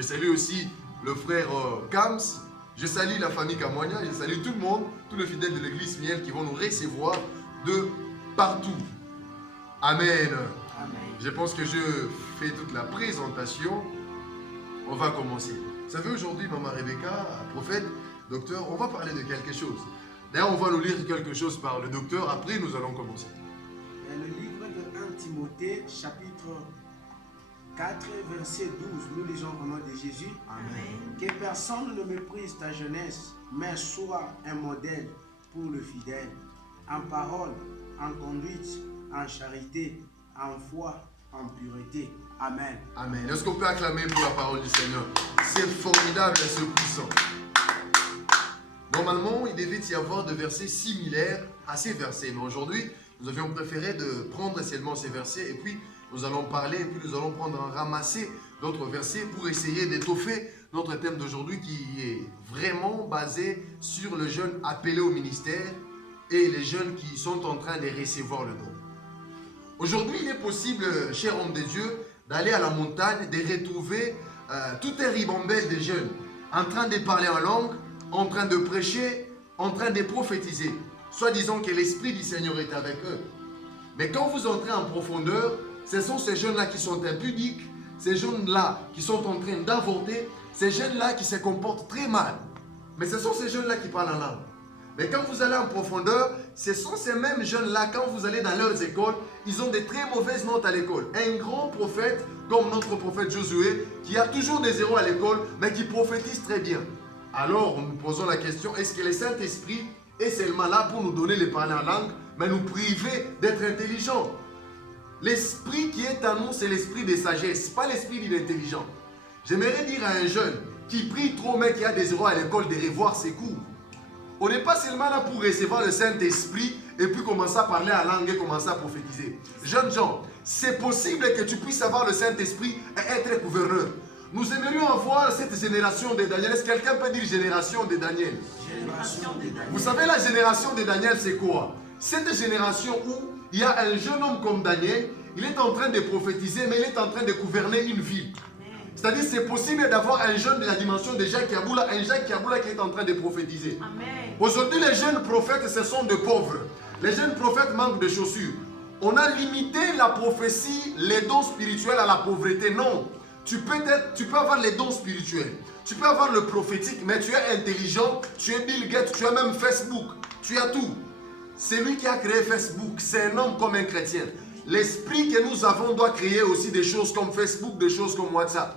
Je salue aussi le frère Kams. Je salue la famille Kamoigna. Je salue tout le monde, tous les fidèles de l'église Miel qui vont nous recevoir de partout. Amen. Amen. Je pense que je fais toute la présentation. On va commencer. Vous savez, aujourd'hui, Maman Rebecca, prophète, docteur, on va parler de quelque chose. D'ailleurs, on va nous lire quelque chose par le docteur. Après, nous allons commencer. Le livre de 1 Timothée, chapitre 4, verset 12. Nous lisons au nom de Jésus. Amen. Que personne ne méprise ta jeunesse, mais sois un modèle pour le fidèle, en parole, en conduite, en charité, en foi, en pureté. Amen. Amen. Est-ce qu'on peut acclamer pour la parole du Seigneur? C'est formidable et c'est puissant. Normalement, il devait y avoir des versets similaires à ces versets. Mais aujourd'hui, nous avions préféré de prendre seulement ces versets et puis nous allons parler et puis nous allons prendre un ramasser d'autres versets pour essayer d'étoffer notre thème d'aujourd'hui qui est vraiment basé sur le jeune appelé au ministère et les jeunes qui sont en train de recevoir le don. Aujourd'hui, il est possible, cher homme de Dieu, d'aller à la montagne, de retrouver tout un ribambelle de jeunes en train de parler en langue, en train de prêcher, en train de prophétiser, soit disant que l'Esprit du Seigneur est avec eux. Mais quand vous entrez en profondeur, ce sont ces jeunes-là qui sont impudiques, ces jeunes-là qui sont en train d'avorter, ces jeunes-là qui se comportent très mal. Mais ce sont ces jeunes-là qui parlent en langue. Mais quand vous allez en profondeur, ce sont ces mêmes jeunes-là, quand vous allez dans leurs écoles, ils ont des très mauvaises notes à l'école. Un grand prophète, comme notre prophète Josué, qui a toujours des zéros à l'école, mais qui prophétise très bien. Alors, nous posons la question, est-ce que le Saint-Esprit est seulement là pour nous donner les parler en langue, mais nous priver d'être intelligents? L'esprit qui est en nous, c'est l'esprit de sagesse, pas l'esprit de l'intelligent. J'aimerais dire à un jeune qui prie trop, mais qui a des zéros à l'école, de revoir ses cours. On n'est pas seulement là pour recevoir le Saint-Esprit et puis commencer à parler en langue et commencer à prophétiser. Jeunes gens, c'est possible que tu puisses avoir le Saint-Esprit et être gouverneur. Nous aimerions avoir cette génération de Daniel. Est-ce que quelqu'un peut dire génération de Daniel? Génération de Daniel. Vous savez, la génération de Daniel, c'est quoi? Cette génération où il y a un jeune homme comme Daniel, il est en train de prophétiser, mais il est en train de gouverner une ville. C'est-à-dire, c'est possible d'avoir un jeune de la dimension de Jacques Yaboula, un Jacques Yaboula qui est en train de prophétiser. Aujourd'hui, les jeunes prophètes, ce sont des pauvres. Les jeunes prophètes manquent de chaussures. On a limité la prophétie, les dons spirituels à la pauvreté. Non. Tu peux avoir les dons spirituels. Tu peux avoir le prophétique, mais tu es intelligent, tu es Bill Gates, tu as même Facebook. Tu as tout. C'est lui qui a créé Facebook. C'est un homme comme un chrétien. L'esprit que nous avons doit créer aussi des choses comme Facebook, des choses comme WhatsApp.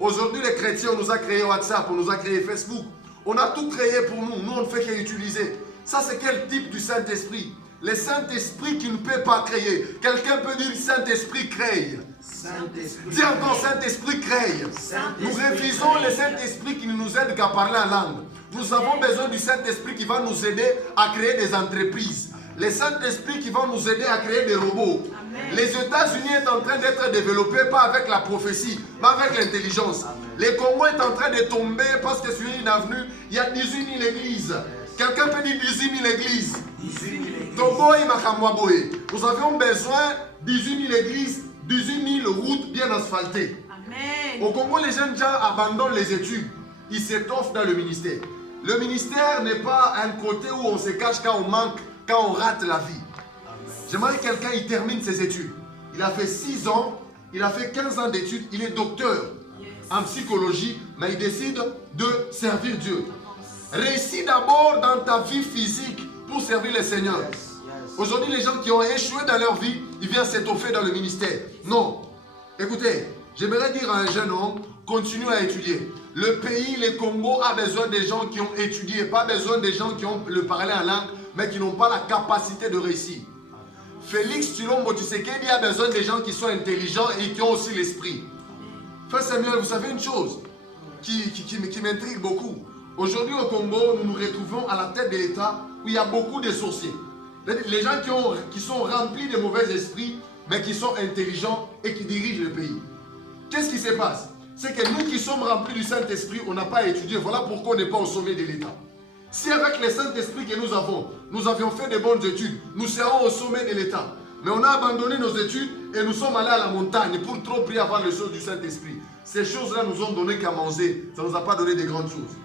Aujourd'hui, les chrétiens, on nous a créé WhatsApp, on nous a créé Facebook. On a tout créé pour nous. Nous, on ne fait qu'utiliser. Ça, c'est quel type du Saint-Esprit? Le Saint-Esprit qui ne peut pas créer. Quelqu'un peut dire Saint-Esprit crée. Dis encore Saint-Esprit crée. Nous refusons le Saint-Esprit qui ne nous aide qu'à parler en langue. Nous avons besoin du Saint-Esprit qui va nous aider à créer des entreprises. Le Saint-Esprit qui va nous aider à créer des robots. Amen. Les États-Unis sont en train d'être développés pas avec la prophétie, mais avec l'intelligence. Le Congo est en train de tomber parce que sur une avenue, il y a 18 000 églises. Quelqu'un peut dire 18 000 églises. 18 000 églises. Nous avions besoin de 18 000 églises, 18 000 routes bien asphaltées. Amen. Au Congo, les jeunes gens abandonnent les études. Ils s'étoffent dans le ministère. Le ministère n'est pas un côté où on se cache quand on manque, quand on rate la vie. J'aimerais que quelqu'un il termine ses études. Il a fait 6 ans, il a fait 15 ans d'études, il est docteur en psychologie, mais il décide de servir Dieu. Réussis d'abord dans ta vie physique pour servir le Seigneur. Aujourd'hui, les gens qui ont échoué dans leur vie, ils viennent s'étoffer dans le ministère. Non. Écoutez, j'aimerais dire à un jeune homme, continue à étudier. Le pays, le Congo, a besoin des gens qui ont étudié, pas besoin des gens qui ont le parler en langue, mais qui n'ont pas la capacité de réussir. Félix Tshilombo Tshisekedi a besoin des gens qui sont intelligents et qui ont aussi l'esprit. Frère Samuel, vous savez une chose qui m'intrigue beaucoup. Aujourd'hui au Congo, nous nous retrouvons à la tête de l'État où il y a beaucoup de sorciers. Les gens qui sont remplis de mauvais esprits, mais qui sont intelligents et qui dirigent le pays. Qu'est-ce qui se passe? C'est que nous qui sommes remplis du Saint-Esprit, on n'a pas étudié. Voilà pourquoi on n'est pas au sommet de l'État. Si avec le Saint-Esprit que nous avions fait de bonnes études, nous serons au sommet de l'État. Mais on a abandonné nos études et nous sommes allés à la montagne pour trop prier avant les choses du Saint-Esprit. Ces choses-là nous ont donné qu'à manger. Ça ne nous a pas donné de grandes choses.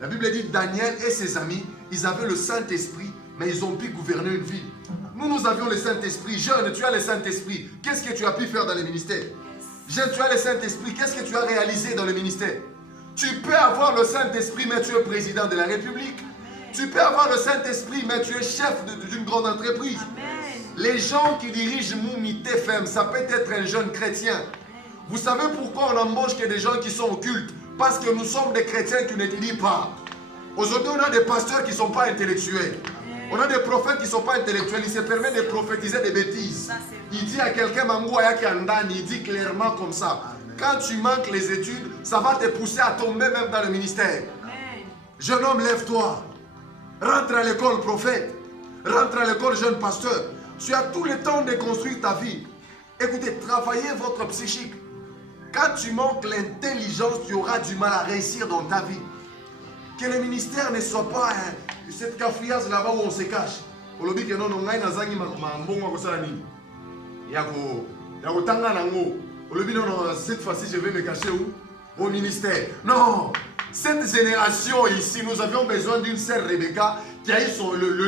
La Bible dit Daniel et ses amis, ils avaient le Saint-Esprit, mais ils ont pu gouverner une ville. Nous avions le Saint-Esprit. Jeune, tu as le Saint-Esprit. Qu'est-ce que tu as pu faire dans le ministère? Jeune, tu as le Saint-Esprit. Qu'est-ce que tu as réalisé dans le ministère? Tu peux avoir le Saint-Esprit, mais tu es président de la République. Tu peux avoir le Saint-Esprit, mais tu es chef d'une grande entreprise. Amen. Les gens qui dirigent Moumi TFM, ça peut être un jeune chrétien. Vous savez pourquoi on embauche que des gens qui sont occultes? Parce que nous sommes des chrétiens qui n'étudient pas. Aujourd'hui, on a des pasteurs qui ne sont pas intellectuels. On a des prophètes qui ne sont pas intellectuels. Ils se permettent de prophétiser des bêtises. Il dit à quelqu'un, il dit clairement comme ça. Quand tu manques les études, ça va te pousser à tomber même dans le ministère. Jeune homme, lève-toi. Rentre à l'école, prophète. Rentre à l'école, jeune pasteur. Tu as tout le temps de construire ta vie. Écoutez, travaillez votre psychique. Quand tu manques l'intelligence, tu auras du mal à réussir dans ta vie. Que le ministère ne soit pas cette cafouillasse là-bas où on se cache. Cette fois-ci, je vais me cacher où? Au ministère. Non! Cette génération ici, nous avions besoin d'une sœur Rebecca qui a eu le